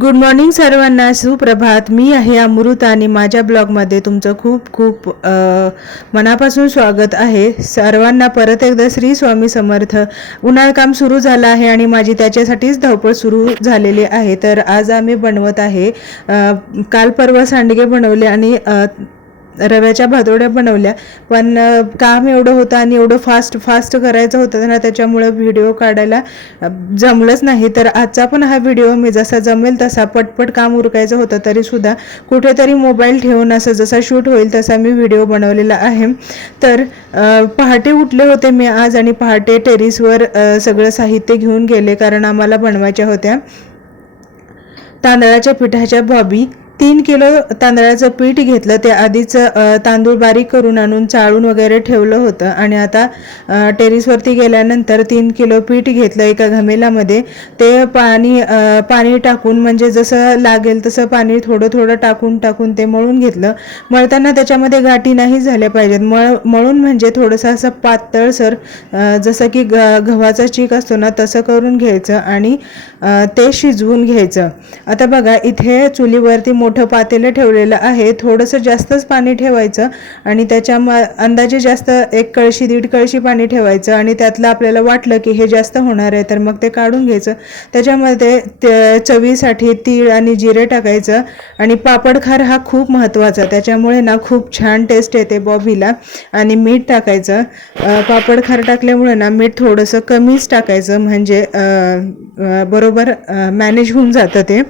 Good morning सर्वांना सुप्रभात. मी आहे अमृत आणि माझ्या ब्लॉगमध्ये तुमचं खूप खूप मनापासून स्वागत आहे. सर्वांना परत एकदा श्री स्वामी समर्थ. उन्हाळ काम सुरू झालं आहे आणि माझी त्याच्यासाठीच धावपळ सुरू झालेली आहे. तर आज आम्ही बनवत आहे काल परवा सांडगे बनवले आणि रव्याच्या भातोड्या बनवल्या. पण काम एवढं होतं आणि एवढं फास्ट फास्ट करायचं होतं ना त्याच्यामुळं व्हिडिओ काढायला जमलंच नाही. तर आजचा पण हा व्हिडिओ मी जसा जमेल तसा पटपट काम उरकायचं होतं तरीसुद्धा कुठेतरी मोबाईल ठेवून असं जसा शूट होईल तसा मी व्हिडिओ बनवलेला आहे. तर पहाटे उठले होते मी आज आणि पहाटे टेरिसवर सगळं साहित्य घेऊन गेले कारण आम्हाला बनवायच्या होत्या. तांदळाच्या पिठाच्या बॉबी तीन किलो तांदळाचं पीठ घेतलं. ते आधीच तांदूळ बारीक करून आणून चाळून वगैरे ठेवलं होतं. आणि आता टेरिसवरती गेल्यानंतर तीन किलो पीठ घेतलं एका घमेलामध्ये. ते पाणी पाणी टाकून म्हणजे जसं लागेल तसं पाणी थोडं थोडं टाकून टाकून ते मळून घेतलं. मळताना त्याच्यामध्ये गाठी नाही झाल्या पाहिजेत. मळ मळून म्हणजे थोडंसं असं पातळसर जसं की ग गव्हाचा चीक असतो ना तसं करून घ्यायचं आणि ते शिजवून घ्यायचं. आता बघा इथे चुलीवरती मोठं मोठं पातेलं ठेवलेलं आहे. थोडंसं जास्तच पाणी ठेवायचं आणि त्याच्या म अंदाजे जास्त एक कळशी दीड कळशी पाणी ठेवायचं आणि त्यातलं आपल्याला वाटलं की हे जास्त होणार आहे तर मग ते काढून घ्यायचं. त्याच्यामध्ये ते चवीसाठी तीळ आणि जिरे टाकायचं आणि पापडखार हा खूप महत्त्वाचा त्याच्यामुळे ना खूप छान टेस्ट येते बॉबीला. आणि मीठ टाकायचं. पापडखार टाकल्यामुळे ना मीठ थोडंसं कमीच टाकायचं म्हणजे बरोबर मॅनेज होऊन जातं ते.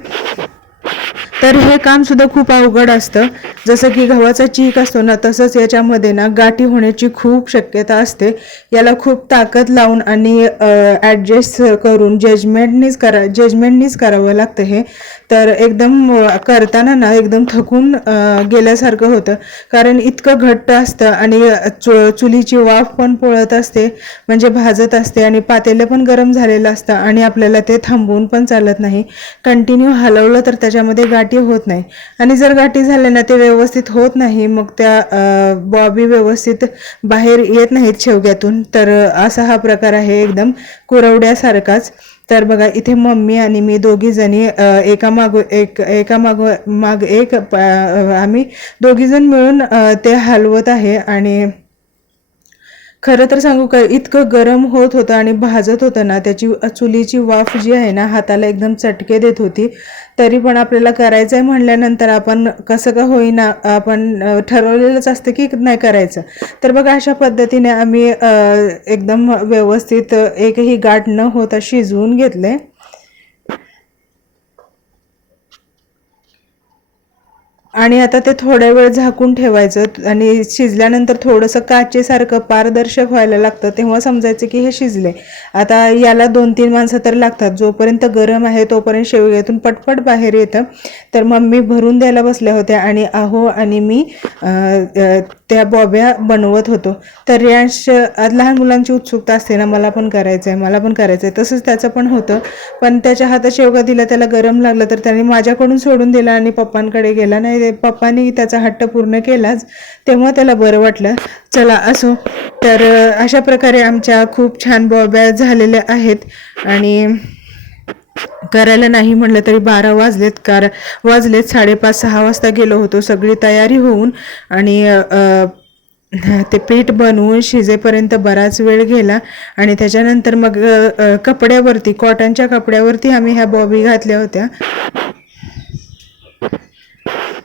तर हे काम सुद्धा खूप अवघड असतं. जसं की गव्हाचा चीक असतो ना तसंच याच्यामध्ये ना गाठी होण्याची खूप शक्यता असते. याला खूप ताकद लावून आणि ॲडजस्ट करून जजमेंटनीच करा जजमेंटनीच करावं लागतं हे. तर एकदम करताना ना एकदम थकून गेल्यासारखं होतं. कारण इतकं घट्ट असतं आणि चु चुलीची वाफ पण पोळत असते म्हणजे भाजत असते आणि पातेलं पण गरम झालेलं असतं आणि आपल्याला ते थांबवून पण चालत नाही. कंटिन्यू हलवलं तर त्याच्यामध्ये गाठी होत नाही. आणि जर गाठी झाल्या ना ते व्यवस्थित होत नाही मग त्या बॉबी व्यवस्थित बाहेर येत नाहीत शेवग्यातून. तर असा हा प्रकार आहे एकदम कुरवड्यासारखाच. तर बघा इथे मम्मी आणि मी दोघी जणी एका मागो एक एका मागो माग एक आम्ही दोघीजण मिळून ते हलवत आहे. आणि खरं तर सांगू का इतकं गरम होत होतं आणि भाजत होतं ना त्याची चुलीची वाफ जी आहे ना हाताला एकदम चटके देत होती. तरी पण आपल्याला करायचं आहे म्हणल्यानंतर आपण कसं का होईना आपण ठरवलेलंच असतं की नाही करायचं. तर बघा अशा पद्धतीने आम्ही एकदम व्यवस्थित एकही गाठ न होता शिजवून घेतले. आणि आता ते थोड्या वेळ झाकून ठेवायचं आणि शिजल्यानंतर थोडंसं काचेसारखं पारदर्शक व्हायला लागतं. तेव्हा समजायचं की हे शिजले. आता याला दोन तीन माणसं तर लागतात. जोपर्यंत गरम आहे तोपर्यंत शेवग्यातून पटपट बाहेर येतं. तर मम्मी भरून द्यायला बसल्या होत्या आणि आहो आणि मी त्या बॉब्या बनवत होतो. तर यांश लहान मुलांची उत्सुकता असते ना मला पण करायचं आहे मला पण करायचं आहे तसंच त्याचं पण होतं. पण त्याच्या हातात शेवगा दिला त्याला गरम लागलं तर त्याने माझ्याकडून सोडून दिला आणि पप्पांकडे गेला. नाही ते पप्पांनी त्याचा हट्ट पूर्ण केलाच तेव्हा त्याला बरं वाटलं चला असो. तर अशा प्रकारे आमच्या खूप छान बॉब्या झालेल्या आहेत आणि करायला नाही म्हटलं तरी बारा वाजलेत कार वाजलेत साडेपाच सहा वाजता गेलो होतो सगळी तयारी होऊन आणि ते पीठ बनवून शिजेपर्यंत बराच वेळ गेला आणि त्याच्यानंतर मग कपड्यावरती कॉटनच्या कपड्यावरती आम्ही ह्या बॉबी घातल्या होत्या.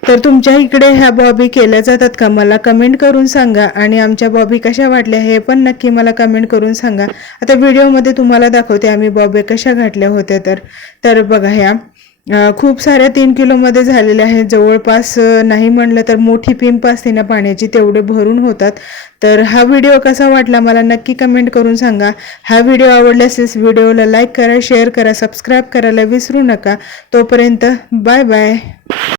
तर तुमच्या इकडे ह्या बॉबी केल्या जातात का? मला कमेंट करून सांगा. आणि आमच्या बॉबी कशा वाटल्या हे पण नक्की मला कमेंट करून सांगा. आता व्हिडिओमध्ये तुम्हाला दाखवते आम्ही बॉबी कशा घातल्या होत्या तर. तर बघा ह्या. खूप साऱ्या तीन किलोमध्ये झालेल्या आहेत. जवळपास नाही म्हणलं तर मोठी पिंप असते ना पाण्याची तेवढे भरून होतात. तर हा व्हिडिओ कसा वाटला मला नक्की कमेंट करून सांगा. हा व्हिडिओ आवडल्यास व्हिडिओला लाईक करा शेअर करा सबस्क्राईब करायला विसरू नका. तोपर्यंत बाय बाय